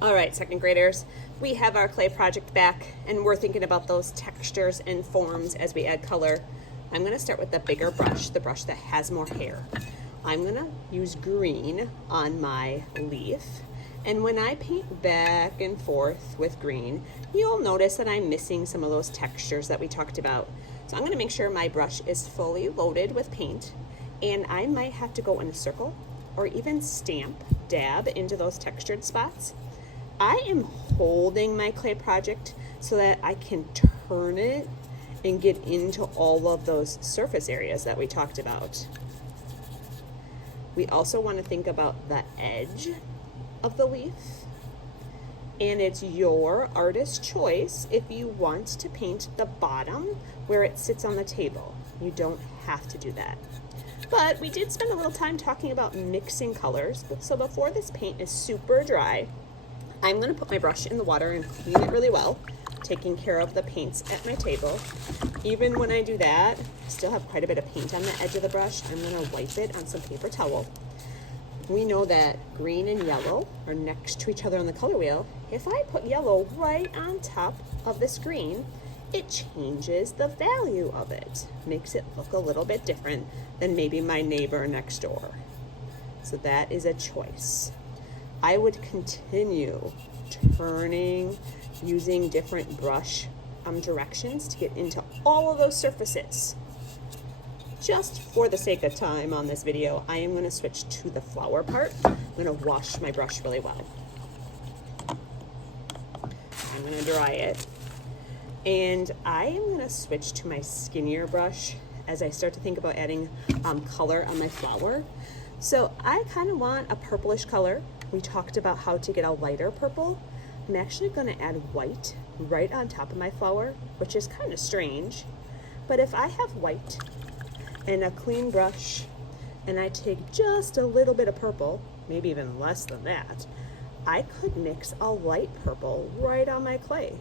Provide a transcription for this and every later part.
All right, second graders, we have our clay project back and we're thinking about those textures and forms as we add color. I'm gonna start with the bigger brush, the brush that has more hair. I'm gonna use green on my leaf. And when I paint back and forth with green, you'll notice that I'm missing some of those textures that we talked about. So I'm gonna make sure my brush is fully loaded with paint, and I might have to go in a circle or even dab into those textured spots. I am holding my clay project so that I can turn it and get into all of those surface areas that we talked about. We also want to think about the edge of the leaf, and it's your artist's choice if you want to paint the bottom where it sits on the table. You don't have to do that. But we did spend a little time talking about mixing colors, so before this paint is super dry, I'm going to put my brush in the water and clean it really well, taking care of the paints at my table. Even when I do that, I still have quite a bit of paint on the edge of the brush. I'm going to wipe it on some paper towel. We know that green and yellow are next to each other on the color wheel. If I put yellow right on top of this green, it changes the value of it, makes it look a little bit different than maybe my neighbor next door. So that is a choice. I would continue turning, using different brush directions to get into all of those surfaces. Just for the sake of time on this video, I am going to switch to the flower part. I'm going to wash my brush really well. I'm going to dry it. And I am going to switch to my skinnier brush as I start to think about adding color on my flower. So I kind of want a purplish color. We talked about how to get a lighter purple. I'm actually going to add white right on top of my flower, which is kind of strange. But if I have white and a clean brush and I take just a little bit of purple, maybe even less than that, I could mix a light purple right on my clay.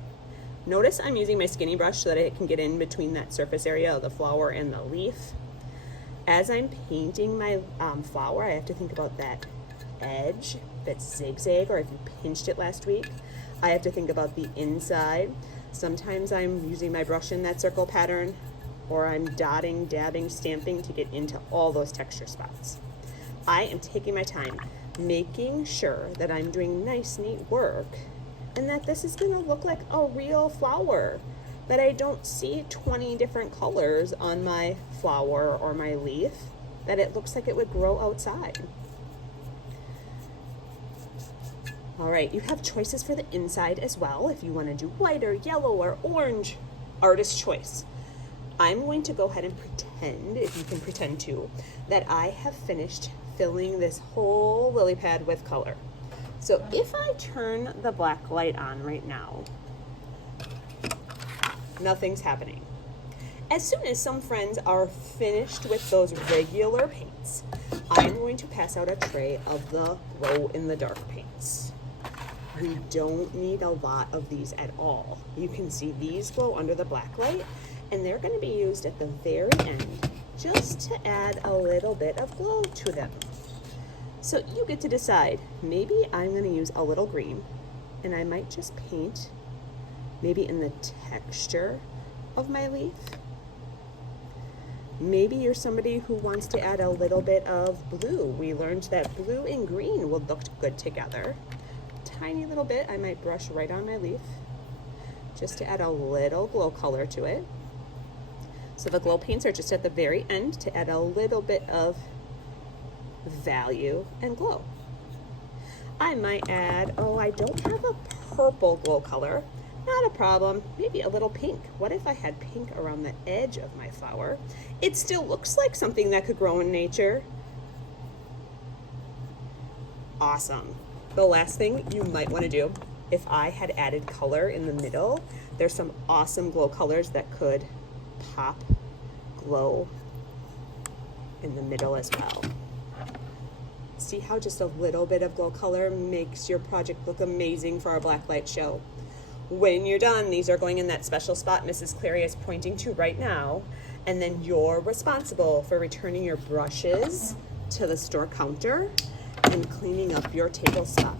Notice I'm using my skinny brush so that it can get in between that surface area of the flower and the leaf. As I'm painting my flower, I have to think about that edge, that zigzag, or if you pinched it last week, I have to think about the inside. Sometimes I'm using my brush in that circle pattern, or I'm dotting, dabbing, stamping to get into all those texture spots. I am taking my time, making sure that I'm doing nice, neat work, and that this is gonna look like a real flower, that I don't see 20 different colors on my flower or my leaf, that it looks like it would grow outside. All right, you have choices for the inside as well. If you want to do white or yellow or orange, artist's choice. I'm going to go ahead and pretend, if you can pretend to, that I have finished filling this whole lily pad with color. So if I turn the black light on right now, nothing's happening. As soon as some friends are finished with those regular paints, I'm going to pass out a tray of the glow in the dark paints. We don't need a lot of these at all. You can see these glow under the black light, and they're going to be used at the very end just to add a little bit of glow to them. So you get to decide. Maybe I'm going to use a little green, and I might just paint maybe in the texture of my leaf. Maybe you're somebody who wants to add a little bit of blue. We learned that blue and green will look good together. Tiny little bit, I might brush right on my leaf just to add a little glow color to it. So the glow paints are just at the very end to add a little bit of value and glow. I might add, oh, I don't have a purple glow color. Not a problem, maybe a little pink. What if I had pink around the edge of my flower? It still looks like something that could grow in nature. Awesome. The last thing you might want to do, if I had added color in the middle, there's some awesome glow colors that could pop glow in the middle as well. See how just a little bit of glow color makes your project look amazing for our blacklight show. When you're done, these are going in that special spot Mrs. Clary is pointing to right now, and then you're responsible for returning your brushes to the store counter and cleaning up your table spot.